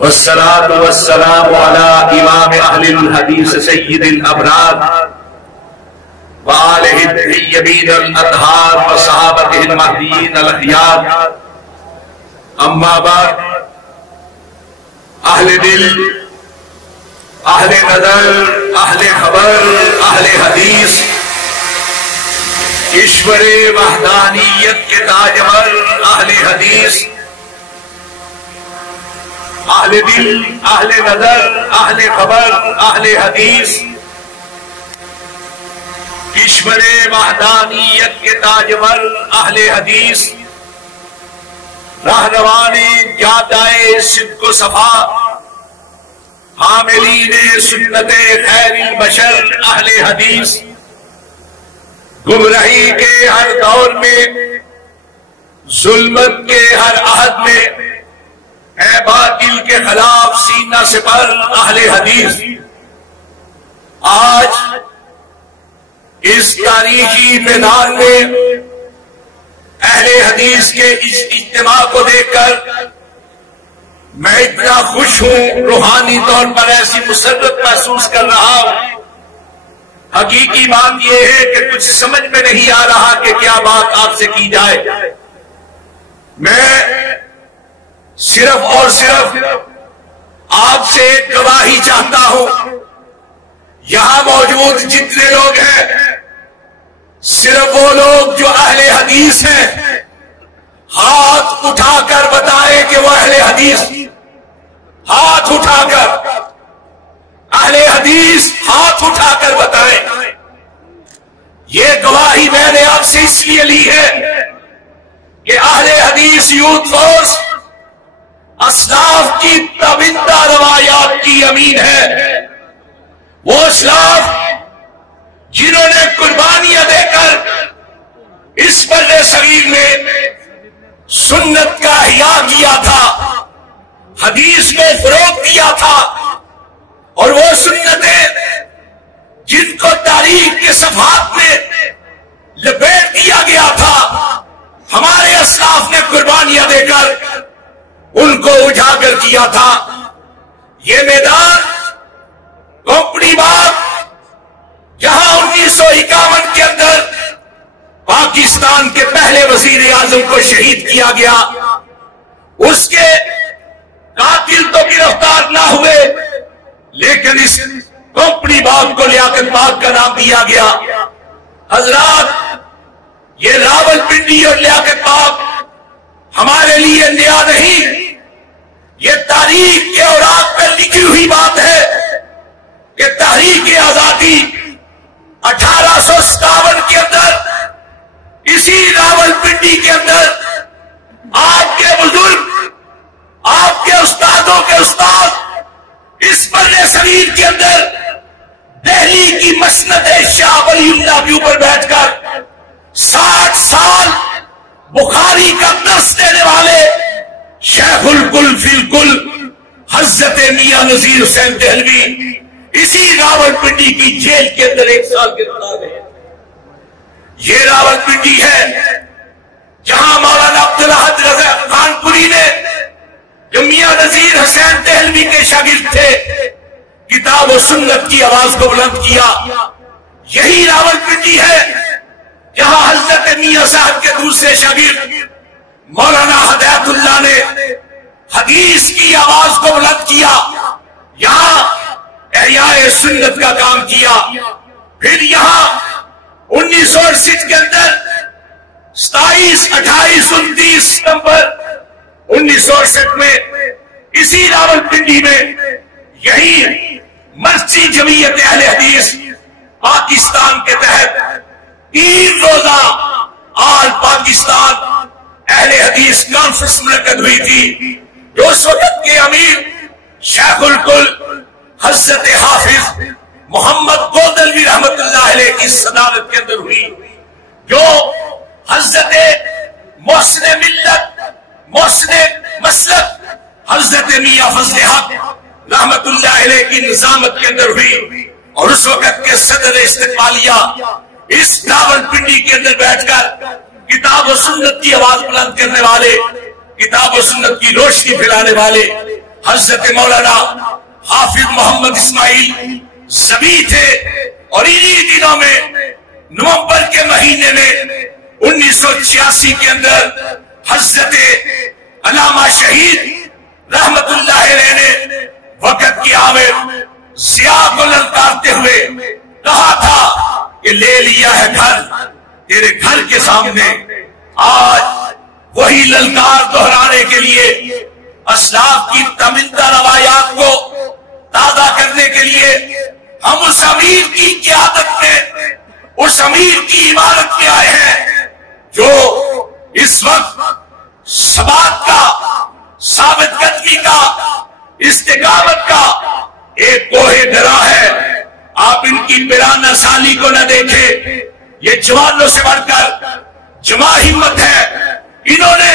والصلاة والسلام على إمام أهل الحديث سيد الأبرار وآله الطيبين الأطهار وصحابته المهديين الأخيار. أما بعد، أهل دل، أهل نظر، أهل خبر، أهل حدیث، ایشور وحدانیت کے تاجور اہل حدیث، اہل دل، اہل نظر، اہل خبر، اہل حدیث، ایشور وحدانیت کے تاجور اہل حدیث، رہنمان جادہ صدق و صفا، حاملین سنت خیر البشر اہل حدیث، گمراہی کے ہر دور میں، ظلمت کے ہر عہد میں، اے باطل کے خلاف سینہ سپر اہل حدیث. آج اس تاریخی میدان میں اہل حدیث کے اس اجتماع کو دیکھ کر میں اتنا خوش ہوں، روحانی طور پر ایسی مسرت محسوس کر رہا ہوں. حقیقی بات یہ ہے کہ کچھ سمجھ میں نہیں آ رہا کہ کیا بات آپ سے کی جائے. میں صرف اور صرف آپ سے ایک گواہی چاہتا ہوں. یہاں موجود جتنے لوگ ہیں، صرف وہ لوگ جو اہل حدیث ہیں، ہاتھ اٹھا کر بتائیں کہ وہ اہل حدیث. ہاتھ اٹھا کر، اہل حدیث ہاتھ اٹھا کر بتائیں. یہ گواہی میں نے آپ سے اس لیے لی ہے کہ اہل حدیث یوتھ فورس اسلاف کی تابندہ روایات کی امین ہے. وہ اسلاف جنہوں نے قربانیاں دے کر اس بر صغیر میں سنت کا احیاء کیا تھا، حدیث کو فروغ دیا تھا، اور وہ سنتیں جن کو تاریخ کے صفحات میں لپیٹ دیا گیا تھا، ہمارے اسلاف نے قربانیاں دے کر ان کو اجاگر کیا تھا. یہ میدان کھوپڑی باغ، جہاں 1951 کے اندر پاکستان کے پہلے وزیر اعظم کو شہید کیا گیا، اس کے قاتل تو گرفتار نہ ہوئے، لیکن اس کھوپڑی باغ کو لیاقت باغ کا نام دیا گیا. حضرات، یہ راول پنڈی اور لیاقت باغ ہمارے لیے نیا نہیں، یہ تاریخ کے اوراق پر لکھی ہوئی بات ہے کہ تحریک آزادی 1857 کے اندر اسی راول پنڈی کے اندر آپ کے بزرگ، آپ کے استادوں کے استاد اس بر صغیر کے اندر دہلی کی مسند شاہ ولی اللہ کے اوپر بیٹھ کر 60 سال بخاری کا درس دینے والے شیخ الکل فی الکل حضرت میاں نذیر حسین دہلوی اسی راول پنڈی کی جیل کے اندر 1 سال گرفتار ہے. یہ راول پنڈی ہے جہاں مولانا عبدالاحد رضا خانپوری نے، جو میاں نذیر حسین دہلوی کے شاگرد تھے، کتاب و سنت کی آواز کو بلند کیا. یہی راول پنڈی ہے جہاں حضرت میاں صاحب کے دوسرے شاگرد مولانا ہدایت اللہ نے حدیث کی آواز کو بلند کیا، یہاں احیاء سنت کا کام کیا. پھر یہاں 1968 کے اندر 27، 28، 29 ستمبر 1968 میں اسی راول پنڈی میں یہی مسجد جمعیت اہل حدیث پاکستان کے تحت 3 روزہ آل پاکستان اہل حدیث کانفرنس منعقد ہوئی تھی، جو اس وقت کے امیر شیخ الکل حضرت حافظ محمد گودلوی رحمت اللہ علیہ کی صدارت کے اندر ہوئی، جو حضرت محسن ملت، محسن مسلک حضرت میاں فضل حق رحمت اللہ علیہ کی نظامت کے اندر ہوئی. اور اس وقت کے صدر استقبالیہ اس راول پنڈی کے اندر بیٹھ کر کتاب و سنت کی آواز بلند کرنے والے، کتاب و سنت کی روشنی پھیلانے والے حضرت مولانا حافظ محمد اسماعیل زبی تھے، اور انہی دنوں میں نومبر کے مہینے میں 1986 کے اندر حضرت علامہ شہید رحمت اللہ علیہ نے وقت کی عامر ضیاء کو للکارتے ہوئے کہا تھا کہ لے لیا ہے گھر تیرے گھر کے سامنے۔ آج وہی للکار دہرانے کے لیے، اسلاف کی تمندہ روایات کو تازہ کرنے کے لیے ہم اس امیر کی قیادت میں، اس امیر کی عمارت میں آئے ہیں جو اس وقت ثبات کا، ثابت قدمی کا، استقامت کا ایک کوہ درا ہے۔ آپ ان کی برانہ سالی کو نہ دیکھیں، یہ جوانوں سے بڑھ کر جمع ہمت ہے۔ انہوں نے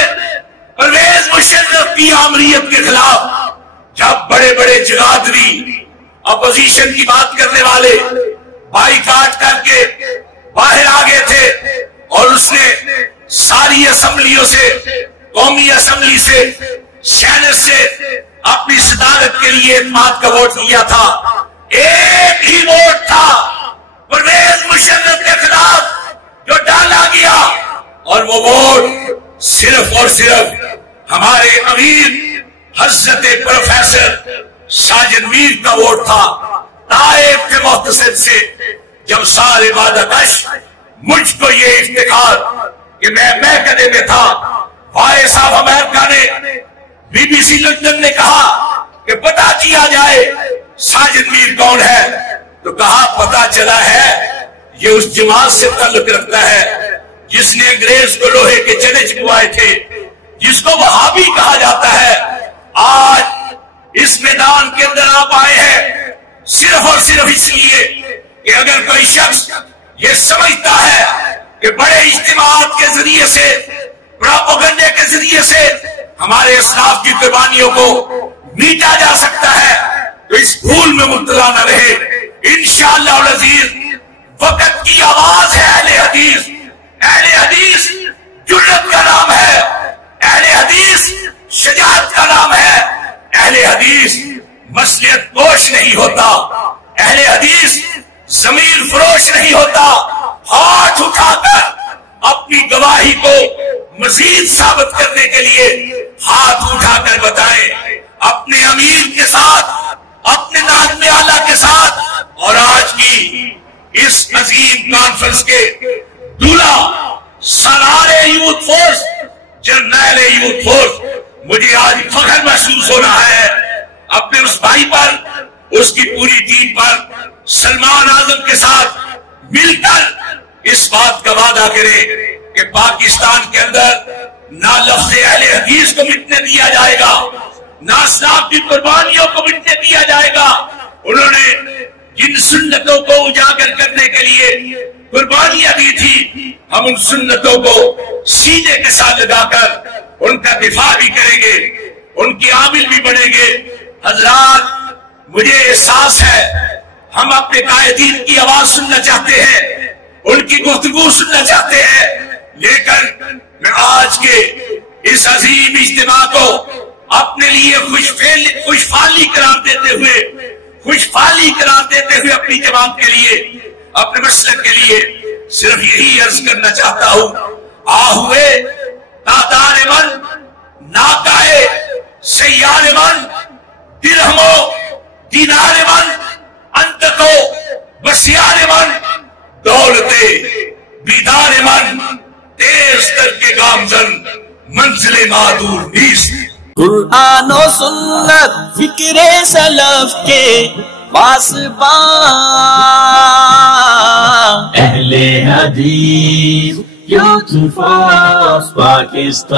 پرویز مشرف کی آمریت کے خلاف جب بڑے بڑے جگادری اپوزیشن کی بات کرنے والے بائیکاٹ کر کے باہر آ گئے تھے، اور اس نے ساری اسمبلیوں سے، قومی اسمبلی سے، سینٹ سے اپنی صدارت کے لیے اعتماد کا ووٹ لیا تھا۔ ایک ہی ووٹ تھا پرویز مشرف کے خلاف جو ڈالا گیا، اور وہ ووٹ صرف اور صرف ہمارے امیر حضرت پروفیسر ساجد میر کا ووٹ تھا۔ طائف کے محتسب سے جب سارے وعدہ کش، مجھ کو یہ افتخار کہ میں محکمے میں تھا، وائس آف امریکہ نے، بی بی سی لندن نے کہا کہ پتہ کیا جائے ساجد میر کون ہے، تو کہا پتہ چلا ہے یہ اس جماعت سے تعلق رکھتا ہے جس نے انگریز کو لوہے کے چنے چبوائے تھے، جس کو وہابی کہا جاتا ہے۔ آج اس میدان کے اندر آپ آئے ہیں صرف اور صرف اس لیے کہ اگر کوئی شخص یہ سمجھتا ہے کہ بڑے اجتماعات کے ذریعے سے، پروپیگنڈے کے ذریعے سے ہمارے اسلاف کی قربانیوں کو میٹا جا سکتا ہے، تو اس بھول میں مبتلا نہ رہے۔ انشاءاللہ العزیز وقت کی آواز ہے اہل حدیث۔ اہل حدیث جرأت کا نام ہے، اہل حدیث شجاعت کا نام ہے، اہل حدیث مصلحت پوش نہیں ہوتا، اہل حدیث ضمیر فروش نہیں ہوتا۔ ہاتھ اٹھا کر اپنی گواہی کو مزید ثابت کرنے کے لیے ہاتھ اٹھا کر بتائیں، اپنے امیر کے ساتھ، اپنے ناظم اعلیٰ کے ساتھ۔ اور آج کی اس عظیم کانفرنس کے دولہ سالار یوتھ فورس، جرنیل یوتھ فورس، مجھے آج فخر محسوس ہو رہا ہے اپنے اس بھائی پر، اس کی پوری ٹیم پر۔ سلمان اعظم کے ساتھ مل کر اس بات کا وعدہ کرے کہ پاکستان کے اندر نہ لفظ اہل حدیث کو مٹنے دیا جائے گا، نہ اسلاف کی قربانیوں کو مٹنے دیا جائے گا۔ انہوں نے جن سنتوں کو اجاگر کرنے کے لیے قربانیاں دی تھی، ہم ان سنتوں کو سینے کے ساتھ لگا کر ان کا دفاع بھی کریں گے، ان کی عامل بھی بنیں گے۔ حضرات، مجھے احساس ہے ہم اپنے قائدین کی آواز سننا چاہتے ہیں، ان کی گفتگو سننا چاہتے ہیں، لیکن میں آج کے اس عظیم اجتماع کو اپنے لیے خوشفالی قرار دیتے ہوئے اپنی جماعت کے لیے، اپنے مسلک کے لیے صرف یہی عرض کرنا چاہتا ہوں، آہوے تادار من، ناکائے سیار من، درہمو دینار من، انتقو بسیار من، دولتے بیدار من، تیز کر کے گامزن منزل معدور نیست۔ قرآن و سنت فکر سلف کے پاسبان، اہل حدیث یوتھ فورس پاکستان۔